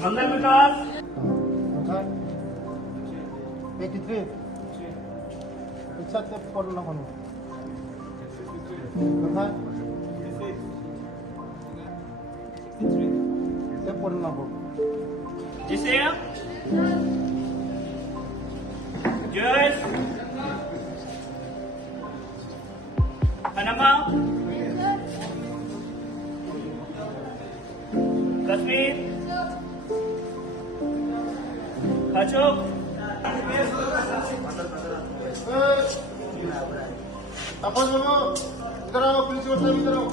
Mangal Vikas. কোথায় eighty three ইচ্ছাতে পড়ল কোনো কোথায় পড়ল না Kashmir. Kachuk. তাপস বাবু ইধর आओ प्रिंसिपल साहब इधर आओ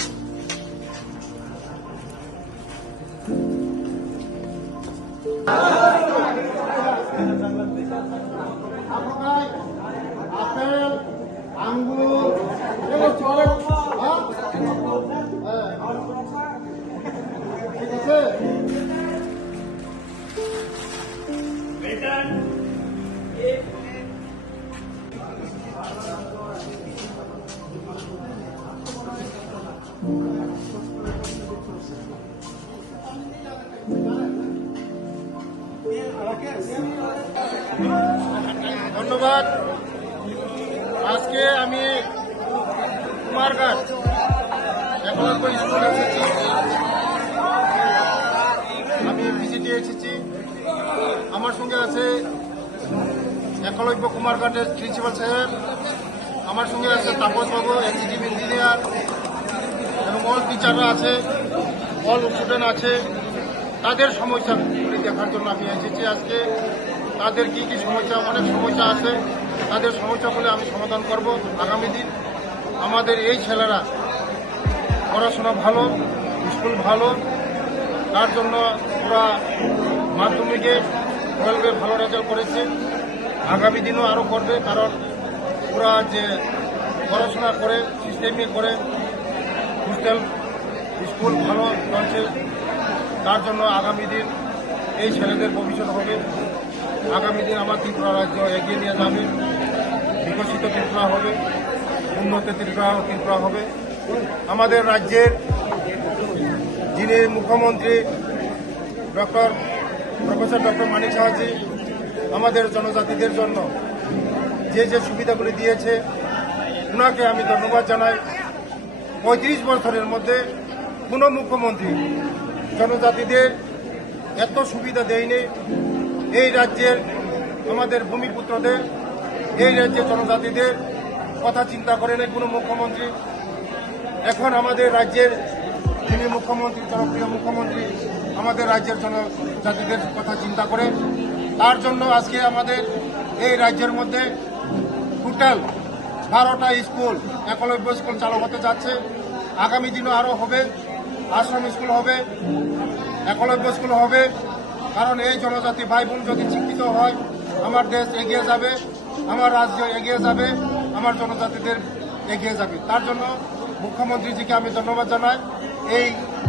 আপনার আপেল আঙ্গুর ধন্যবাদ। আজকে আমি কুমারঘাট একলব্য স্কুলে এসেছি একলব্য কুমার কুমারঘাটের প্রিন্সিপাল সাহেব, আমার সঙ্গে আছে তাপস বাবু এক্সিকিউটিভ ইঞ্জিনিয়ার, এবং অল টিচাররা আছে অল স্টুডেন্ট আছে। তাদের সমস্যাগুলি দেখার জন্য আমি এসেছি আজকে। তাদের কি কি সমস্যা, অনেক সমস্যা আছে, তাদের সমস্যাগুলি আমি সমাধান করব আগামী দিন। আমাদের এই ছেলেরা পড়াশোনা ভালো, স্কুল ভালো, তার জন্য ওরা মাধ্যমিকে টুয়েলভে ভালো রেজাল্ট করেছে। আগামী দিনও আরও করবে, কারণ ওরা যে পড়াশোনা করে সিস্টেমে করে হোস্টেল স্কুল ভালো চলছে, তার জন্য আগামী দিন এই ছেলেদের ভবিষ্যৎ হবে। আগামী দিন আমার ত্রিপুরা রাজ্য এগিয়ে নিয়ে যাবে, বিকশিত ত্রিপুরা হবে, উন্নত ত্রিপুরা ত্রিপুরা হবে। আমাদের রাজ্যের যিনি মুখ্যমন্ত্রী, doctor, professor doctor Manik Saha ji আমাদের জনজাতিদের জন্য যে যে সুবিধাগুলি দিয়েছে ওনাকে আমি ধন্যবাদ জানাই। পঁয়ত্রিশ বছরের মধ্যে কোনো মুখ্যমন্ত্রী জনজাতিদের এত সুবিধা দেয়নি। এই রাজ্যের আমাদের ভূমিপুত্রদের, এই রাজ্যের জনজাতিদের কথা চিন্তা করেন কোনো মুখ্যমন্ত্রী। এখন আমাদের রাজ্যের যিনি মুখ্যমন্ত্রী, জনপ্রিয় মুখ্যমন্ত্রী, আমাদের রাজ্যের জনজাতিদের কথা চিন্তা করে তার জন্য আজকে আমাদের এই রাজ্যের মধ্যে টোটাল বারোটা স্কুল, একলব্য স্কুল চালু হতে যাচ্ছে। আগামী দিনও আরও হবে, আশ্রম স্কুল হবে, একলব্য স্কুল হবে। কারণ এই জনজাতি ভাই বোন যদি শিক্ষিত হয়, আমার দেশ এগিয়ে যাবে, আমার রাজ্য এগিয়ে যাবে, আমার জনজাতিদের এগিয়ে যাবে। তার জন্য মুখ্যমন্ত্রীজিকে আমি ধন্যবাদ জানাই এই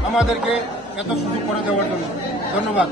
আমাদেরকে এত সুযোগ করে দেওয়ার জন্য। ধন্যবাদ।